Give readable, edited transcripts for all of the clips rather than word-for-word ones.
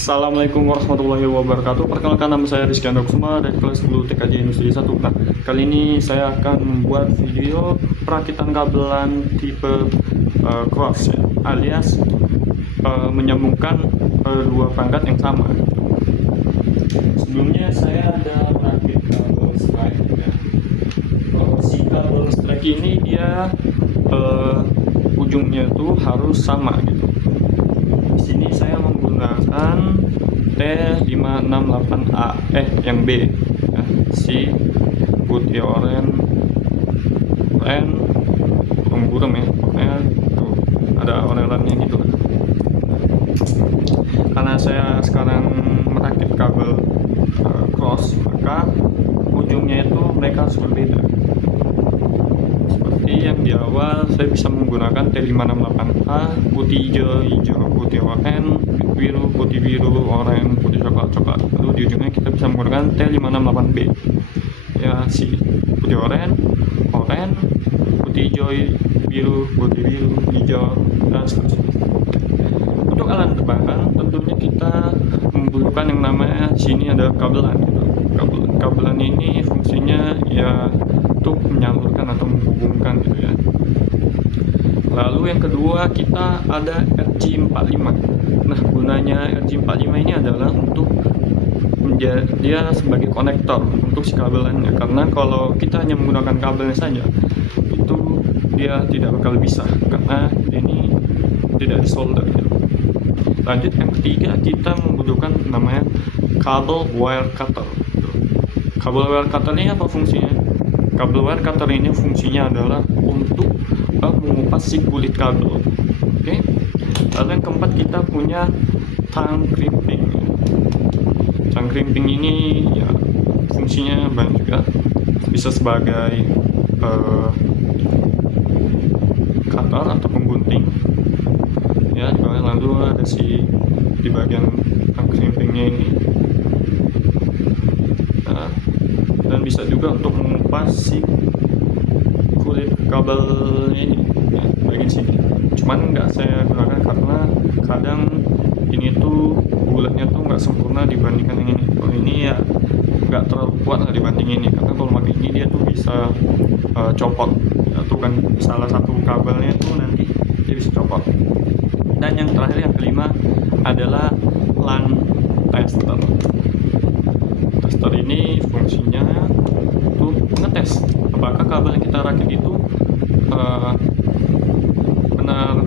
Assalamualaikum warahmatullahi wabarakatuh. Perkenalkan, nama saya Rizky Andoksuma dari kelas 10 TKJ Industri 1. Nah, kali ini saya akan membuat video perakitan kabelan tipe cross ya, alias menyambungkan dua perangkat yang sama. Sebelumnya saya ada merakit kabel strike ya. Si kabel strike ini dia ujungnya itu harus sama gitu. Di sini saya menggunakan T568A yang B ya, si putih oranye burem ya, pokoknya tuh ada oranye gitu. Karena saya sekarang merakit kabel cross, maka ujungnya itu mereka harus berbeda. Seperti yang di awal, saya bisa menggunakan T568A putih hijau, putih oranye, biru, putih biru, oranye, putih coklat. Lalu di ujungnya kita bisa menggunakan T568B ya, si putih oranye, putih hijau, biru, putih biru, hijau, dan seterusnya. Untuk alat terbangkan tentunya kita membutuhkan yang namanya sini ada kabelan gitu. Kabelan ini fungsinya ya untuk menyalurkan atau menghubungkan gitu ya. Lalu yang kedua kita ada RJ45. Nah, gunanya RJ45 ini adalah untuk dia sebagai konektor untuk si kabelannya, karena kalau kita hanya menggunakan kabelnya saja itu dia tidak bakal bisa karena ini tidak disolder gitu. Lanjut yang ketiga, kita membutuhkan namanya kabel wire cutter. Kabel wire cutter ini apa fungsinya? Kabel wire cutter ini fungsinya adalah untuk mengupas si kulit kabel. Oke. Lalu yang keempat kita punya tang crimping. Tang crimping ini ya fungsinya banyak juga, bisa sebagai cutter atau penggunting ya. Lalu ada di bagian tang crimpingnya ini. Nah, dan bisa juga untuk mengupas si kulit kabelnya ini ya, bagian sini. Cuman nggak saya gunakan karena kadang ini tuh bulatnya tuh nggak sempurna dibandingkan yang ini. Kalau ini ya nggak terlalu kuat lah dibanding ini, karena kalau pakai ini dia tuh bisa copot ya, tuh kan salah satu kabelnya tuh nanti dia bisa copot. Dan yang terakhir, yang kelima adalah LAN tester. Tester ini fungsinya untuk ngetes apakah kabel yang kita rakit itu benar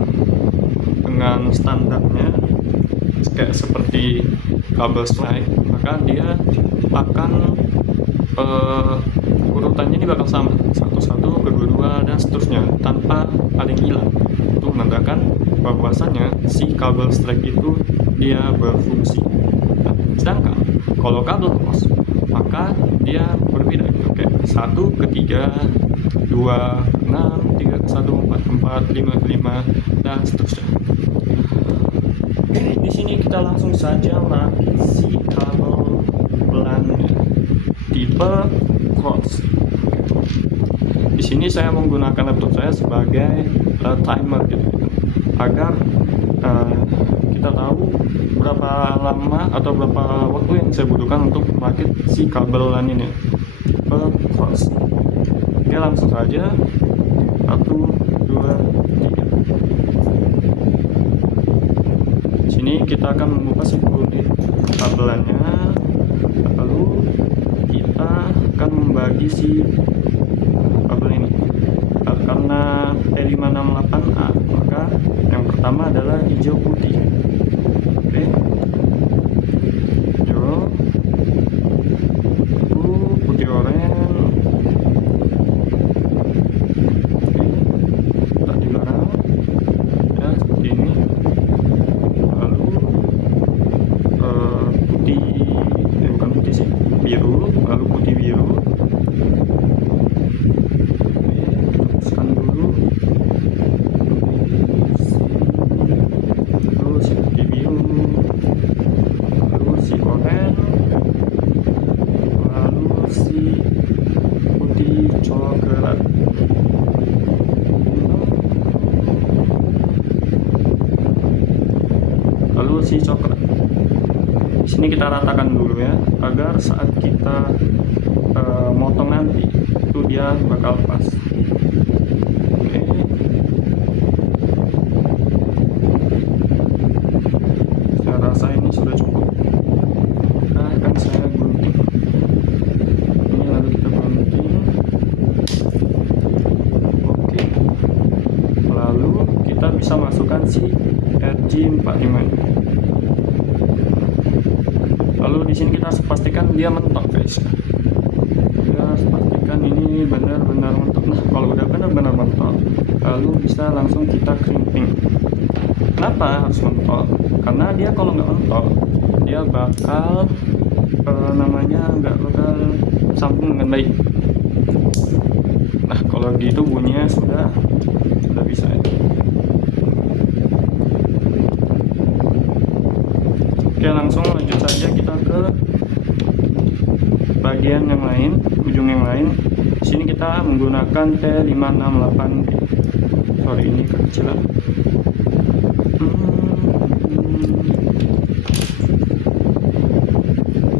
dengan standarnya kayak seperti kabel strike, maka dia akan urutannya ini bakal sama, 1, kedua, dan seterusnya tanpa ada yang hilang. Itu menandakan bahwasannya si kabel strike itu dia berfungsi. Nah, sedangkan kalau kabel cross maka dia berbeda gitu, kayak 1 ke 3, 2 ke 6, 3 ke 1, 4 ke 4, 5 ke 5, dan seterusnya. Oke, di sini kita langsung saja merakit si kabel pelannya tipe cross. Di sini saya menggunakan laptop saya sebagai timer gitu, agar kita tahu berapa lama atau berapa waktu yang saya butuhkan untuk merakit si kabel LAN ini tipe cross. Oke, langsung saja. 1, 2, 3. Sini kita akan membuka si kulit kabelannya, lalu kita akan membagi si kabel ini. Karena T568A, maka yang pertama adalah hijau putih. Oke, hijau, putih oranye. Oke, tak dilarang ya, seperti ini. Lalu putih, bukan putih sih, biru, lalu putih biru. Teruskan dulu, lalu si putih biru, lalu si oranye, lalu si putih coklat. Lalu si coklat. Di sini kita ratakan dulu ya, agar saat kita motong nanti itu dia bakal pas. Oke. Saya rasa ini sudah cukup. Nah, akan saya gunting. Ini lalu kita gunting. Oke. Lalu kita bisa masukkan si RJ45 ini. Lalu di sini kita harus pastikan dia mentok, guys. Kita harus pastikan ini benar-benar mentok. Nah, kalau udah benar-benar mentok, lalu bisa langsung kita crimping. Kenapa harus mentok? Karena dia kalau nggak mentok, dia bakal nggak bakal sambung dengan baik. Nah, kalau gitu bunyinya sudah bisa ya. Oke, langsung lanjut saja kita ke bagian yang lain, ujung yang lain. Di sini kita menggunakan T568B. Sorry, ini kekecilan.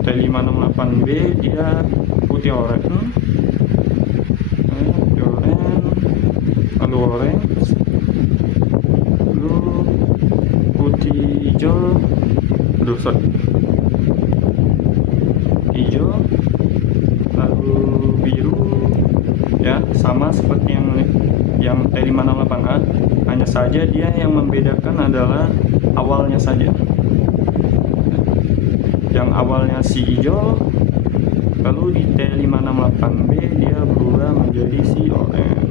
T568B dia putih oranye, lalu orange, lalu putih hijau, hijau, lalu biru ya, sama seperti yang T568A, hanya saja dia yang membedakan adalah awalnya saja. Yang awalnya si hijau, lalu di T568B dia berubah menjadi si oranye.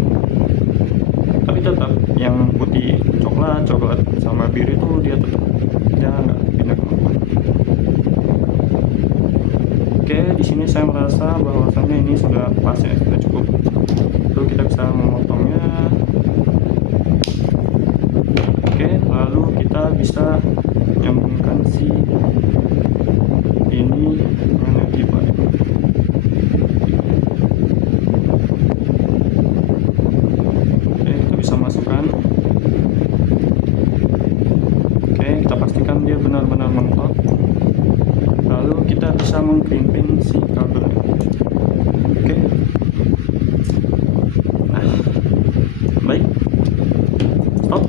Tapi tetap yang putih coklat sama biru itu dia tetap, dia nggak pindah kemana. Oke, di sini saya merasa bahwasannya ini sudah pas ya, sudah cukup. Lalu kita bisa memotongnya. Oke, lalu kita bisa nyambungkan si ini mana di balik. Oke, kita bisa masukkan. Oke, kita pastikan dia benar-benar mentok. Lalu kita bisa mengkrimping si kabelnya. Oke. Nah, baik. Stop.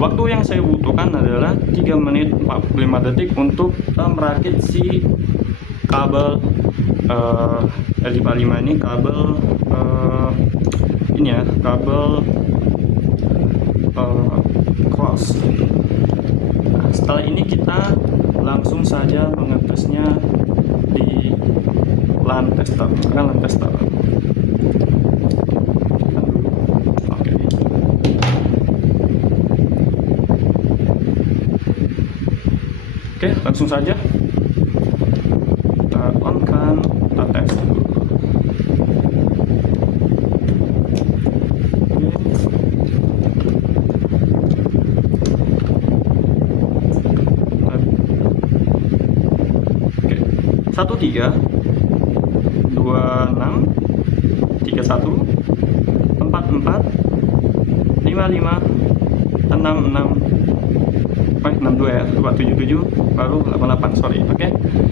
Waktu yang saya butuhkan adalah 3 menit 45 detik untuk merakit si kabel RJ45 ini, kabel ini ya, kabel cross. Nah, setelah ini kita langsung saja mengetesnya di LAN tester. Oke, langsung saja kita on-kan, kita tes dulu. Oke, 13 26 31 44 55 66 62 ya, 77 baru 88, sorry. Oke.